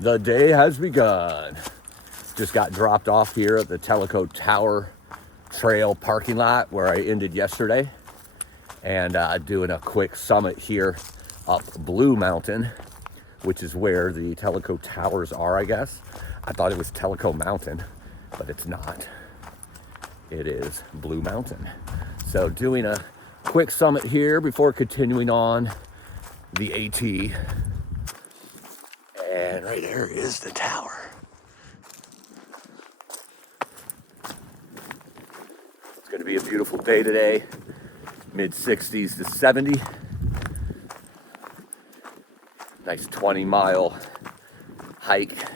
The day has begun. Just got dropped off here at the Tellico Tower Trail parking lot where I ended yesterday, and doing a quick summit here up Blue Mountain, which is where the Tellico Towers are, I guess. I thought it was Tellico Mountain, but it's not. It is Blue Mountain. So doing a quick summit here before continuing on the AT. And right there is the tower. It's going to be a beautiful day today. Mid 60s to 70. Nice 20-mile hike.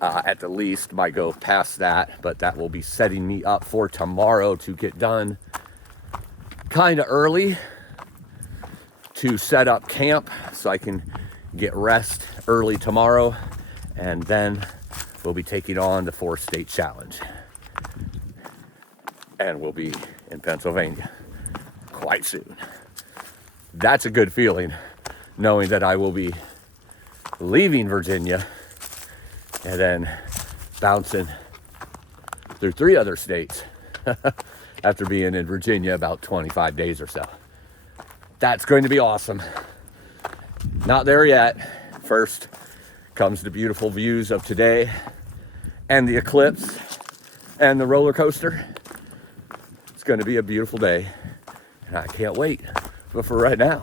At the least, might go past that, but that will be setting me up for tomorrow to get done kind of early to set up camp so I can get rest early tomorrow, and then we'll be taking on the 4-state challenge, and we'll be in Pennsylvania quite soon. That's a good feeling, knowing that I will be leaving Virginia and then bouncing through 3 other states after being in Virginia about 25 days or so. That's going to be awesome. Not there yet. First comes the beautiful views of today and the eclipse and the roller coaster. It's going to be a beautiful day, and I can't wait. But for right now,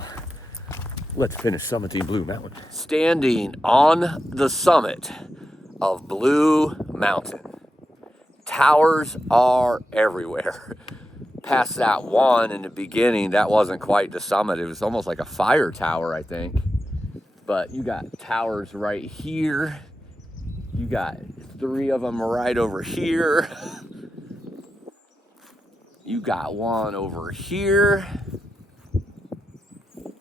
let's finish summiting Blue Mountain. Standing on the summit of Blue Mountain. Towers are everywhere. Past that one in the beginning, that wasn't quite the summit. It was almost like a fire tower, I think. But you got towers right here. You got 3 of them right over here. You got one over here.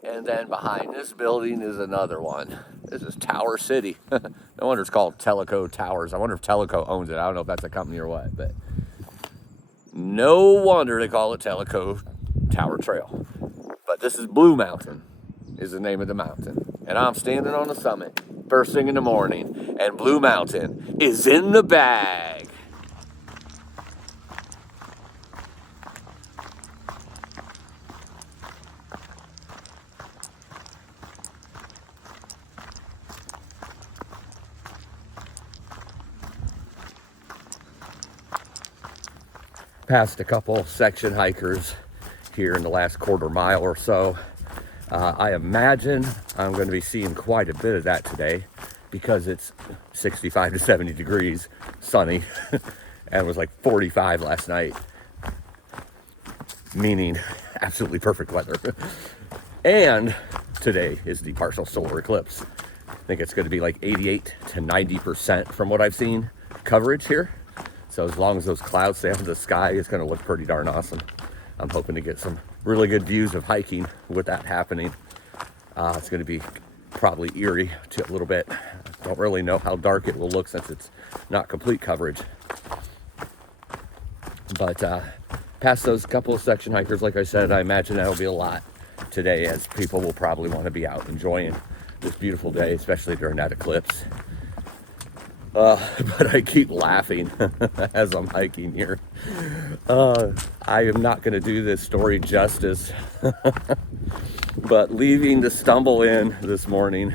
And then behind this building is another one. This is Tower City. No wonder it's called Tellico Towers. I wonder if Tellico owns it. I don't know if that's a company or what, but no wonder they call it Tellico Tower Trail. But this is Blue Mountain, is the name of the mountain. And I'm standing on the summit first thing in the morning, and Blue Mountain is in the bag. Passed a couple section hikers here in the last quarter mile or so. I imagine I'm going to be seeing quite a bit of that today because it's 65 to 70 degrees, sunny, and it was like 45 last night, meaning absolutely perfect weather. And today is the partial solar eclipse. I think it's going to be like 88 to 90% from what I've seen coverage here. So as long as those clouds stay up in the sky, it's going to look pretty darn awesome. I'm hoping to get some really good views of hiking with that happening. It's going to be probably eerie to a little bit. Don't really know how dark it will look since it's not complete coverage. But past those couple of section hikers, like I said, I imagine that'll be a lot today, as people will probably want to be out enjoying this beautiful day, especially during that eclipse. But I keep laughing as I'm hiking here. I am not going to do this story justice, but leaving the Stumble Inn this morning,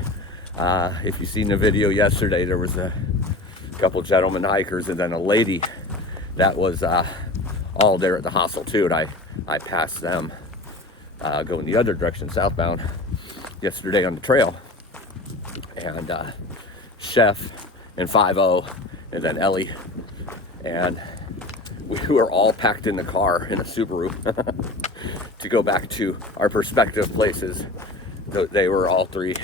if you've seen the video yesterday, there was a couple gentlemen hikers and then a lady that was all there at the hostel too, and I passed them going the other direction, southbound, yesterday on the trail, and Chef and 5-0, and then Ellie, and we were all packed in the car in a Subaru to go back to our respective places. They were all 3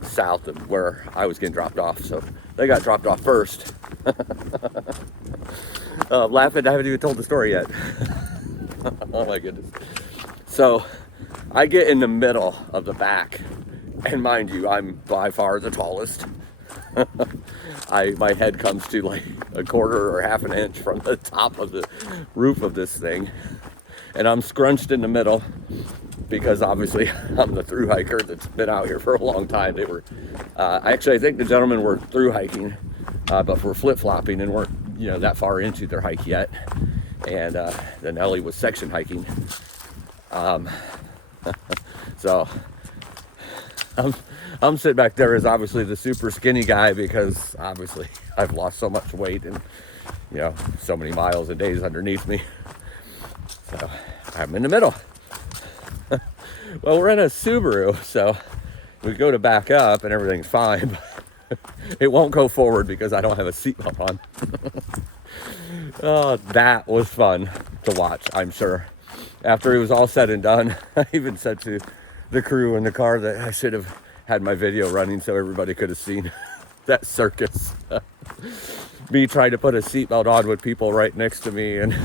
south of where I was getting dropped off, so they got dropped off first. Laughing, I haven't even told the story yet. Oh my goodness. So I get in the middle of the back, and mind you, I'm by far the tallest. My head comes to like a quarter or half an inch from the top of the roof of this thing, and I'm scrunched in the middle, because obviously I'm the through hiker that's been out here for a long time. They were, I think the gentlemen were through hiking, but were flip flopping and weren't, you know, that far into their hike yet. And then Ellie was section hiking. So I'm sitting back there as obviously the super skinny guy because obviously I've lost so much weight and, you know, so many miles and days underneath me. So I'm in the middle. Well, we're in a Subaru, so we go to back up and everything's fine. But it won't go forward because I don't have a seatbelt on. Oh, that was fun to watch, I'm sure. After it was all said and done, I even said to the crew in the car that I should have had my video running so everybody could have seen that circus. Me trying to put a seatbelt on with people right next to me and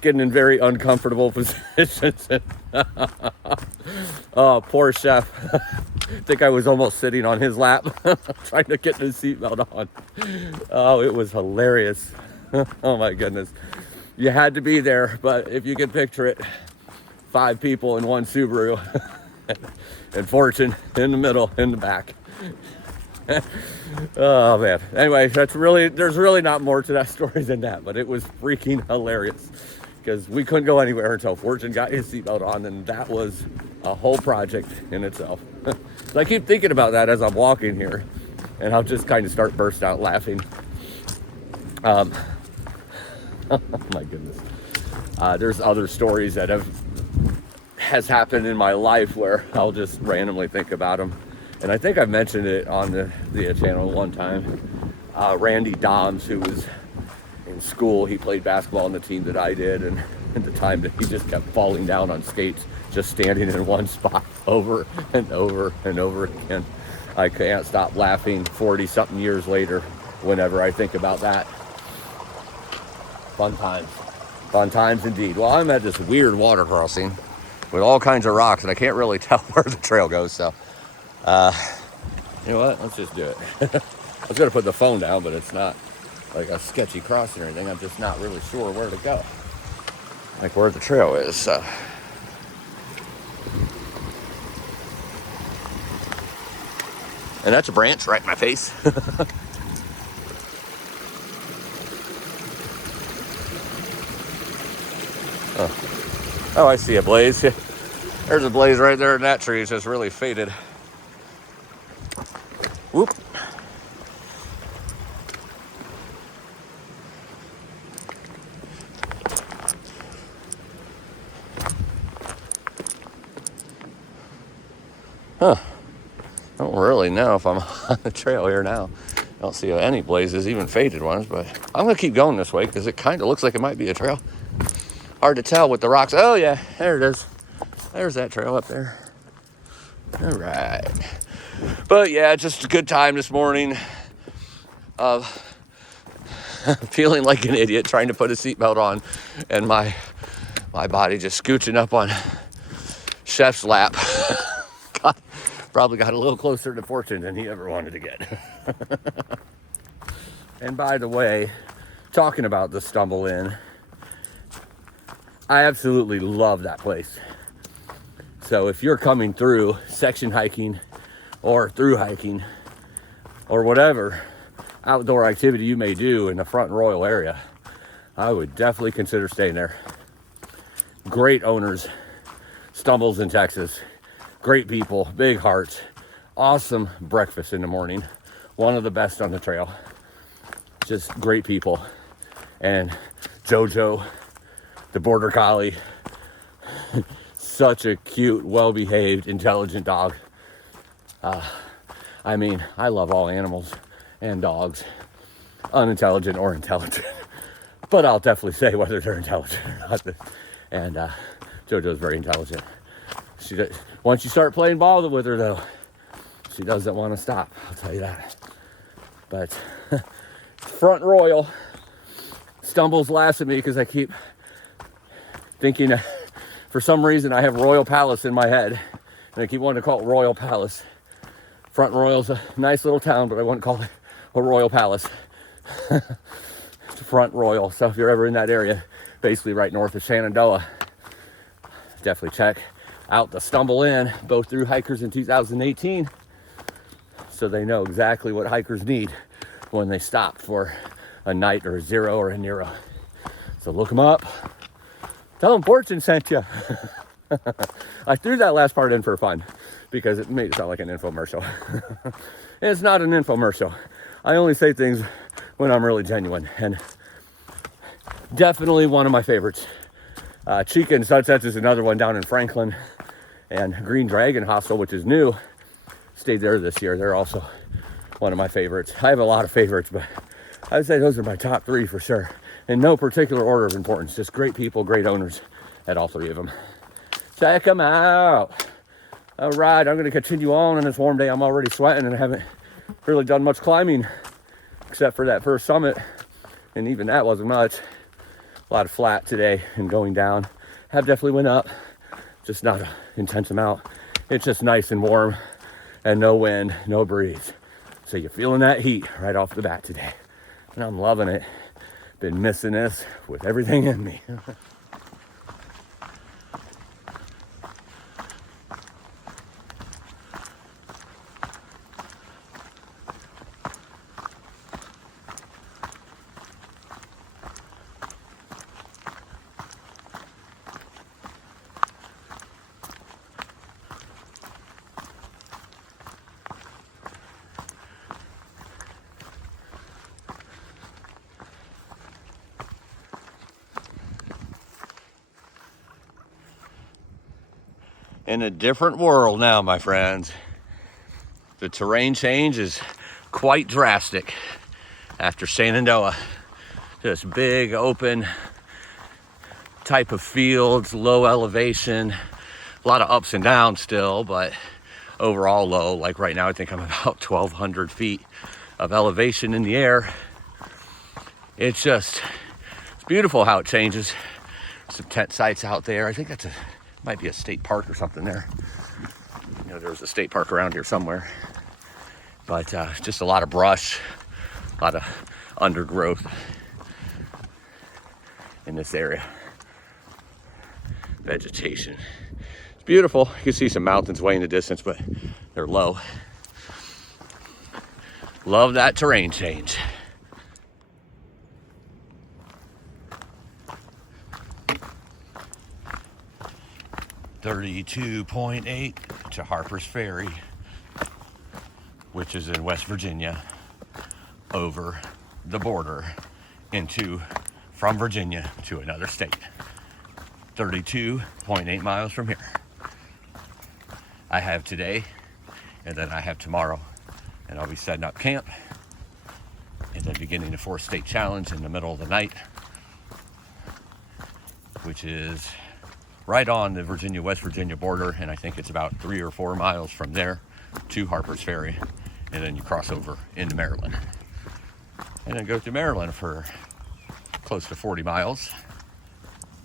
getting in very uncomfortable positions. Oh, poor chef. I think I was almost sitting on his lap trying to get the seatbelt on. Oh, it was hilarious. Oh my goodness. You had to be there, but if you could picture it, 5 people in one Subaru and Fortune in the middle, in the back. Oh man. Anyway, there's really not more to that story than that, but it was freaking hilarious because we couldn't go anywhere until Fortune got his seatbelt on, and that was a whole project in itself. So I keep thinking about that as I'm walking here, and I'll just kind of start burst out laughing. Oh my goodness. There's other stories that has happened in my life where I'll just randomly think about them. And I think I've mentioned it on the channel one time. Randy Doms, who was in school, he played basketball on the team that I did, and at the time that he just kept falling down on skates, just standing in one spot over and over and over again. I can't stop laughing 40-something years later whenever I think about that. Fun times. Fun times indeed. Well, I'm at this weird water crossing with all kinds of rocks, and I can't really tell where the trail goes, so you know what? Let's just do it. I was going to put the phone down, but it's not like a sketchy crossing or anything. I'm just not really sure where to go, like where the trail is. So. And that's a branch right in my face. Oh, I see a blaze. There's a blaze right there in that tree. It's just really faded. Whoop. Huh. I don't really know if I'm on the trail here now. I don't see any blazes, even faded ones, but I'm going to keep going this way because it kind of looks like it might be a trail. Hard to tell with the rocks. Oh, yeah, there it is. There's that trail up there. All right. But, yeah, just a good time this morning of feeling like an idiot trying to put a seatbelt on and my body just scooching up on Chef's lap. Probably got a little closer to Fortune than he ever wanted to get. And by the way, talking about the Stumble Inn, I absolutely love that place. So if you're coming through section hiking or through hiking or whatever outdoor activity you may do in the Front Royal area, I would definitely consider staying there. Great owners, Stumbles in Texas. Great people, big hearts, awesome breakfast in the morning. One of the best on the trail. Just great people. And Jojo, the border collie, such a cute, well-behaved, intelligent dog. I mean, I love all animals and dogs, unintelligent or intelligent. But I'll definitely say whether they're intelligent or not. And Jojo's very intelligent. Once you start playing ball with her, though, she doesn't want to stop. I'll tell you that. But Front Royal Stumbles laughs at me because I keep thinking, for some reason, I have Royal Palace in my head, and I keep wanting to call it Royal Palace. Front Royal's a nice little town, but I wouldn't call it a Royal Palace. It's Front Royal. So if you're ever in that area, basically right north of Shenandoah, definitely check out to stumble in, both Thru-Hikers in 2018, so they know exactly what hikers need when they stop for a night or a zero or a Nero. So look them up. Tell them Fortune sent you. I threw that last part in for fun because it made it sound like an infomercial. It's not an infomercial. I only say things when I'm really genuine, and definitely one of my favorites. Chica and Sunsets is another one down in Franklin, and Green Dragon Hostel, which is new, stayed there this year. They're also one of my favorites. I have a lot of favorites, but I'd say those are my top three for sure, in no particular order of importance. Just great people, great owners at all three of them. Check them out. All right, I'm going to continue on this warm day. I'm already sweating and I haven't really done much climbing except for that first summit, and even that wasn't much. A lot of flat today and going down. Have definitely went up, just not an intense amount. It's just nice and warm and no wind, no breeze. So you're feeling that heat right off the bat today. And I'm loving it. Been missing this with everything in me. In a different world now, my friends. The terrain change is quite drastic after Shenandoah. Just big, open type of fields, low elevation, a lot of ups and downs still, but overall low. Like right now, I think I'm about 1,200 feet of elevation in the air. It's beautiful how it changes. Some tent sites out there. I think might be a state park or something there. You know, there's a state park around here somewhere. But just a lot of brush, a lot of undergrowth in this area. Vegetation. It's beautiful. You can see some mountains way in the distance, but they're low. Love that terrain change. .8 to Harper's Ferry, which is in West Virginia, over the border from Virginia to another state. 32.8 miles from here. I have today, and then I have tomorrow, and I'll be setting up camp, and then beginning the 4-state challenge in the middle of the night, which is right on the West Virginia border, and I think it's about 3 or 4 miles from there to Harper's Ferry, and then you cross over into Maryland. And then go through Maryland for close to 40 miles,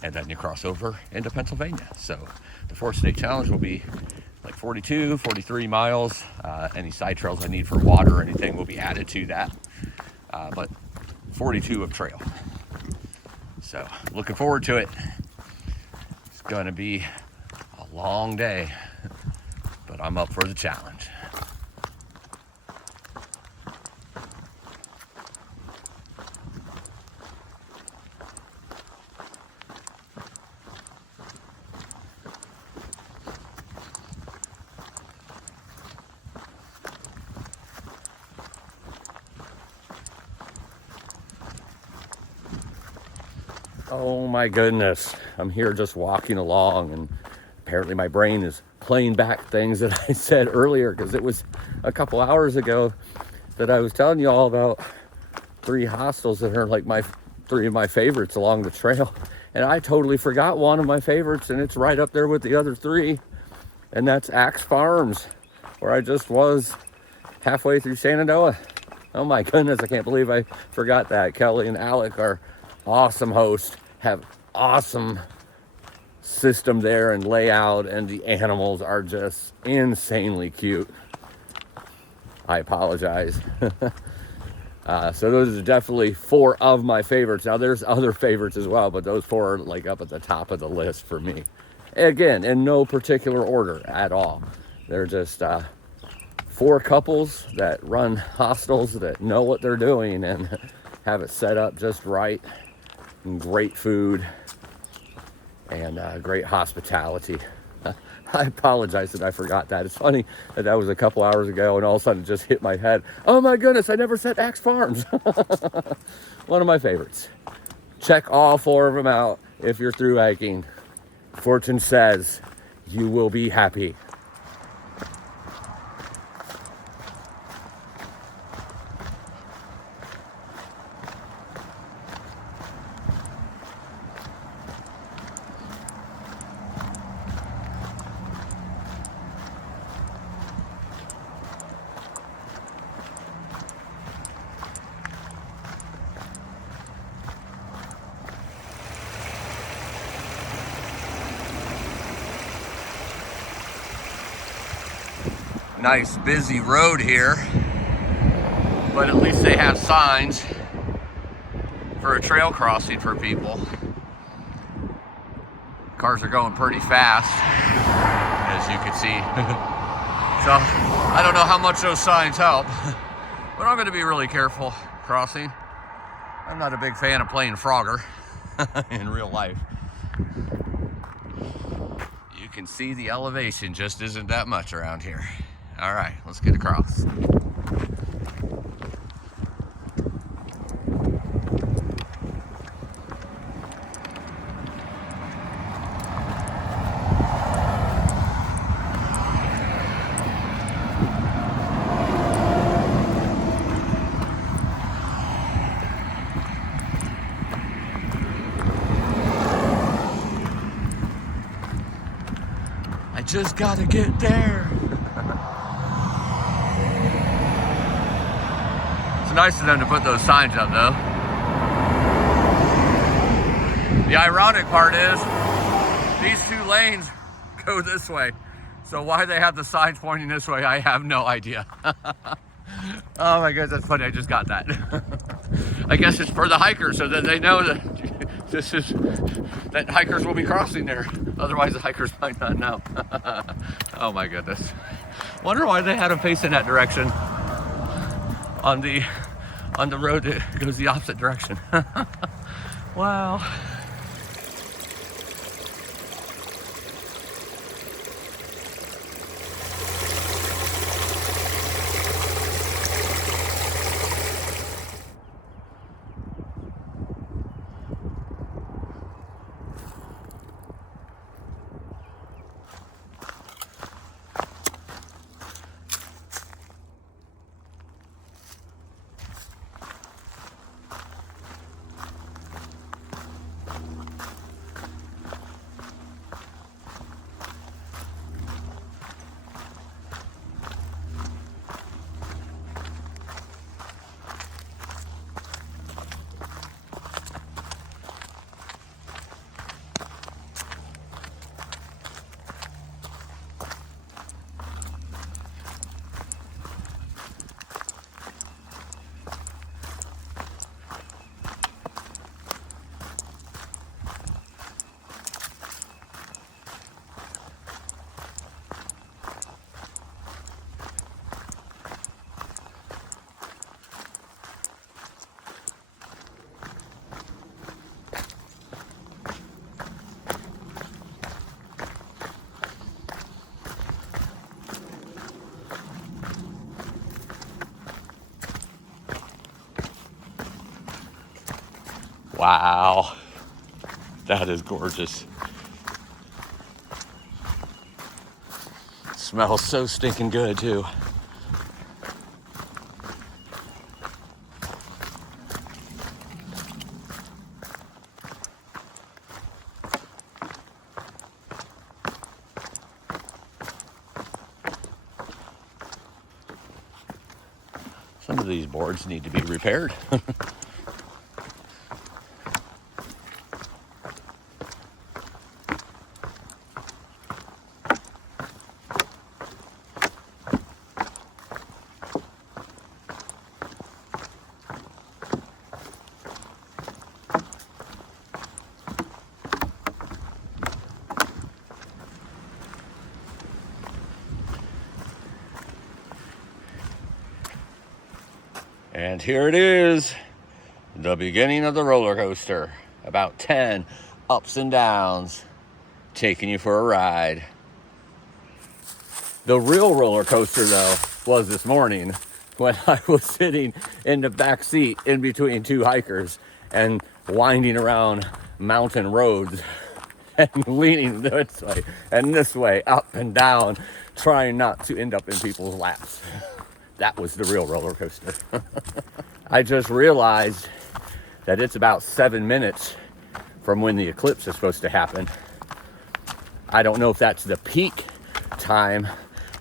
and then you cross over into Pennsylvania. So the 4-state challenge will be like 42, 43 miles. Any side trails I need for water or anything will be added to that, but 42 of trail. So looking forward to it. Going to be a long day, but I'm up for the challenge. Oh my goodness, I'm here just walking along, and apparently my brain is playing back things that I said earlier, because it was a couple hours ago that I was telling you all about 3 hostels that are like 3 of my favorites along the trail, and I totally forgot one of my favorites, and it's right up there with the other 3, and that's Axe Farms, where I just was halfway through Shenandoah. Oh my goodness, I can't believe I forgot that. Kelly and Alec are awesome hosts, have awesome system there and layout, and the animals are just insanely cute. I apologize. So those are definitely 4 of my favorites. Now there's other favorites as well, but those 4 are like up at the top of the list for me. Again, in no particular order at all. They're just 4 couples that run hostels that know what they're doing and have it set up just right, and great food and great hospitality. I apologize that I forgot that. It's funny that that was a couple hours ago and all of a sudden it just hit my head. Oh my goodness, I never said Axe Farms. One of my favorites. Check all 4 of them out if you're through hiking. Fortune says you will be happy. Nice busy road here, but at least they have signs for a trail crossing for people. Cars are going pretty fast, as you can see. So I don't know how much those signs help, but I'm going to be really careful crossing. I'm not a big fan of playing Frogger in real life. You can see the elevation just isn't that much around here. All right, let's get across. I just gotta get there. It's nice of them to put those signs up though. The ironic part is these 2 lanes go this way. So why they have the signs pointing this way, I have no idea. Oh my goodness, that's funny, I just got that. I guess it's for the hikers so that they know that that hikers will be crossing there. Otherwise the hikers might not know. Oh my goodness. Wonder why they had them facing that direction on the road that goes the opposite direction. Wow. Wow, that is gorgeous. It smells so stinking good too. Some of these boards need to be repaired. And here it is, the beginning of the roller coaster. About 10 ups and downs, taking you for a ride. The real roller coaster, though, was this morning when I was sitting in the back seat in between two hikers and winding around mountain roads and leaning this way and this way, up and down, trying not to end up in people's laps. That was the real roller coaster. I just realized that it's about 7 minutes from when the eclipse is supposed to happen. I don't know if that's the peak time,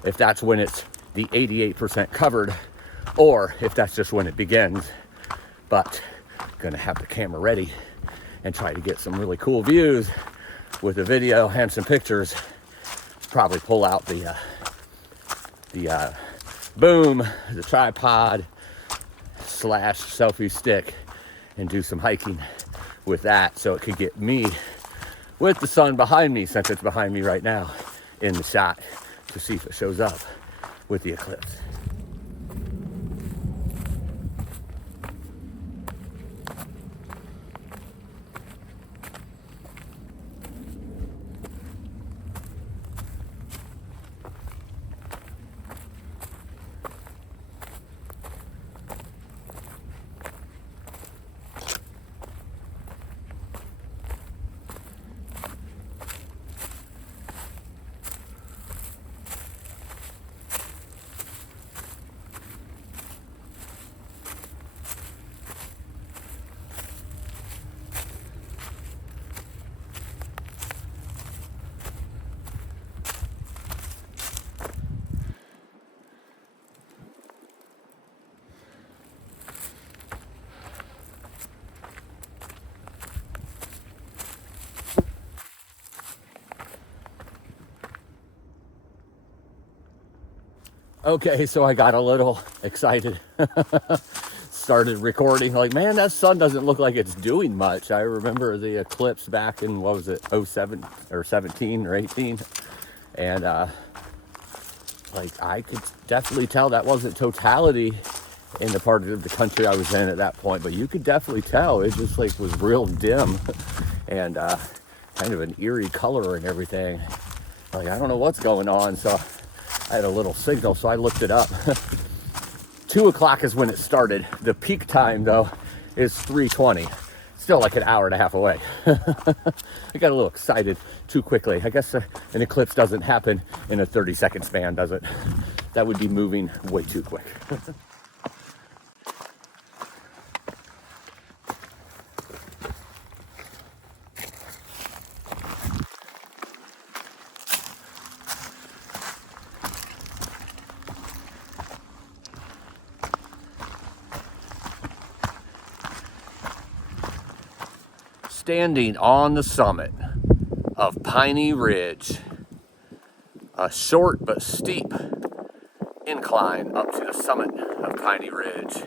if that's when it's the 88% covered, or if that's just when it begins. But I'm gonna have the camera ready and try to get some really cool views with the video and some pictures. Probably pull out the boom, the tripod / selfie stick, and do some hiking with that, so it could get me with the sun behind me, since it's behind me right now, in the shot, to see if it shows up with the eclipse. Okay, so I got a little excited. Started recording, like, man, that sun doesn't look like it's doing much. I remember the eclipse back in, what was it, 07 or 17 or 18. And like, I could definitely tell that wasn't totality in the part of the country I was in at that point, but you could definitely tell it just like was real dim and kind of an eerie color and everything. Like, I don't know what's going on, so I had a little signal, so I looked it up. 2 o'clock is when it started. The peak time, though, is 3:20. Still like an hour and a half away. I got a little excited too quickly. I guess an eclipse doesn't happen in a 30-second span, does it? That would be moving way too quick. Standing on the summit of Piney Ridge, a short but steep incline up to the summit of Piney Ridge.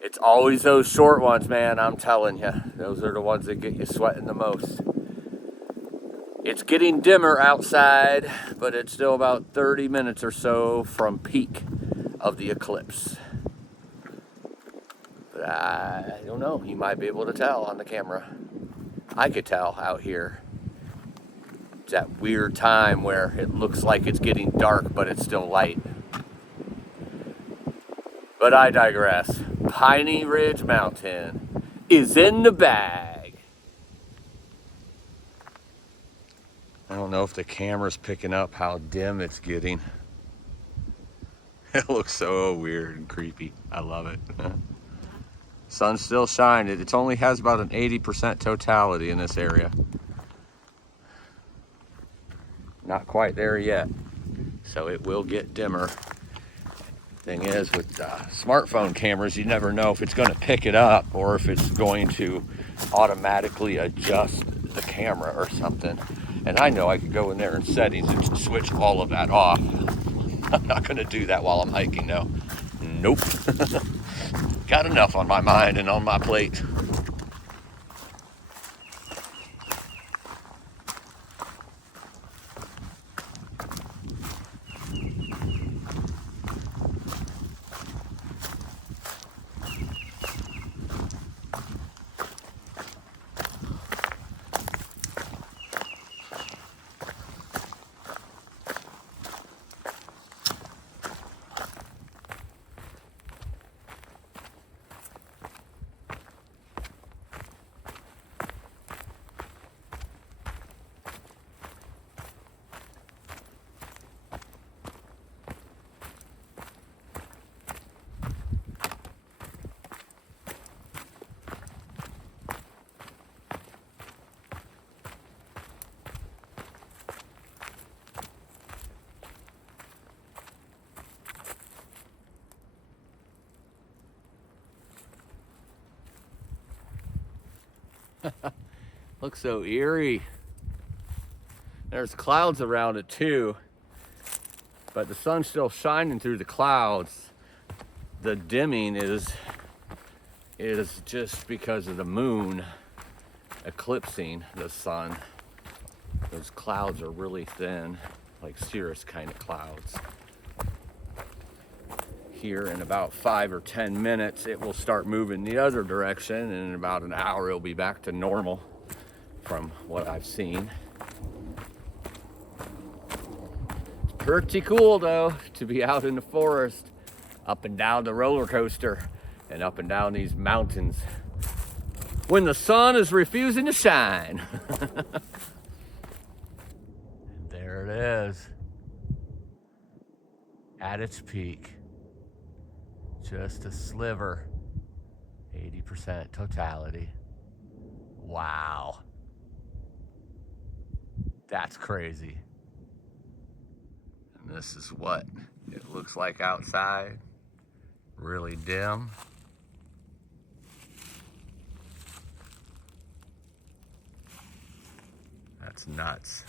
It's always those short ones, man, I'm telling you. Those are the ones that get you sweating the most. It's getting dimmer outside, but it's still about 30 minutes or so from peak of the eclipse. But I don't know, you might be able to tell on the camera. I could tell out here. It's that weird time where it looks like it's getting dark, but it's still light. But I digress. Piney Ridge Mountain is in the bag. I don't know if the camera's picking up how dim it's getting. It looks so weird and creepy. I love it. Sun's still shining. It only has about an 80% totality in this area. Not quite there yet, so it will get dimmer. Thing is, with smartphone cameras, you never know if it's going to pick it up or if it's going to automatically adjust the camera or something. And I know I could go in there in settings and switch all of that off. I'm not going to do that while I'm hiking, though. Nope. Got enough on my mind and on my plate. Looks so eerie. There's clouds around it too, but the sun's still shining through the clouds. The dimming is just because of the moon eclipsing the sun. Those clouds are really thin, like cirrus kind of clouds. Here in about 5 or 10 minutes, it will start moving the other direction, and in about an hour, it'll be back to normal from what I've seen. It's pretty cool though to be out in the forest, up and down the roller coaster and up and down these mountains when the sun is refusing to shine. And there it is at its peak. Just a sliver, 80% totality. Wow. That's crazy. And this is what it looks like outside. Really dim. That's nuts.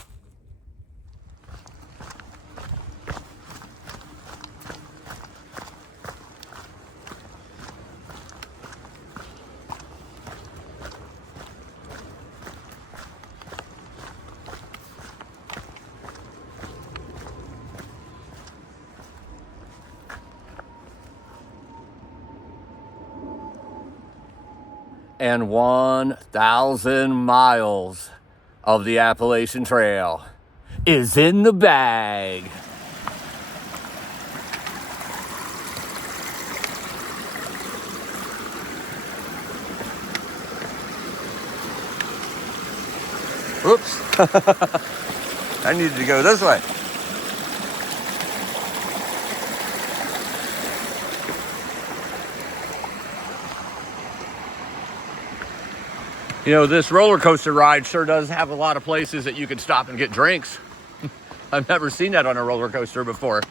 And 1,000 miles of the Appalachian Trail is in the bag. Oops. I needed to go this way. You know, this roller coaster ride sure does have a lot of places that you can stop and get drinks. I've never seen that on a roller coaster before.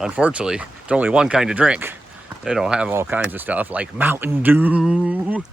Unfortunately, it's only one kind of drink. They don't have all kinds of stuff like Mountain Dew.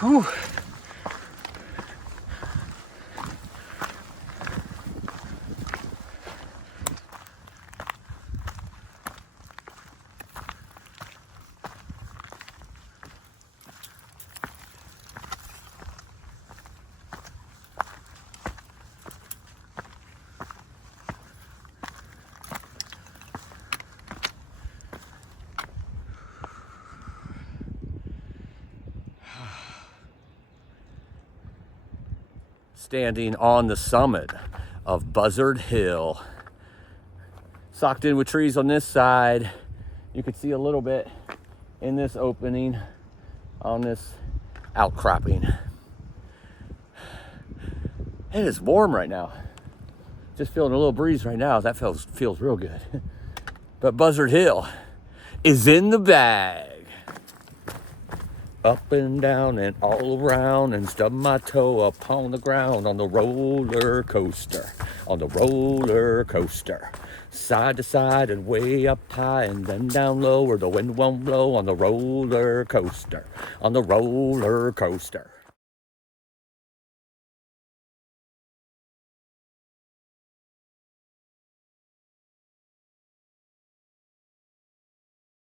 Whew. Standing on the summit of Buzzard Hill. Socked in with trees on this side. You can see a little bit in this opening on this outcropping. It is warm right now. Just feeling a little breeze right now. That feels real good. But Buzzard Hill is in the bag. Up and down and all around and stub my toe upon the ground on the roller coaster. On the roller coaster. side to side and way up high and then down low where the wind won't blow on the roller coaster, on the roller coaster.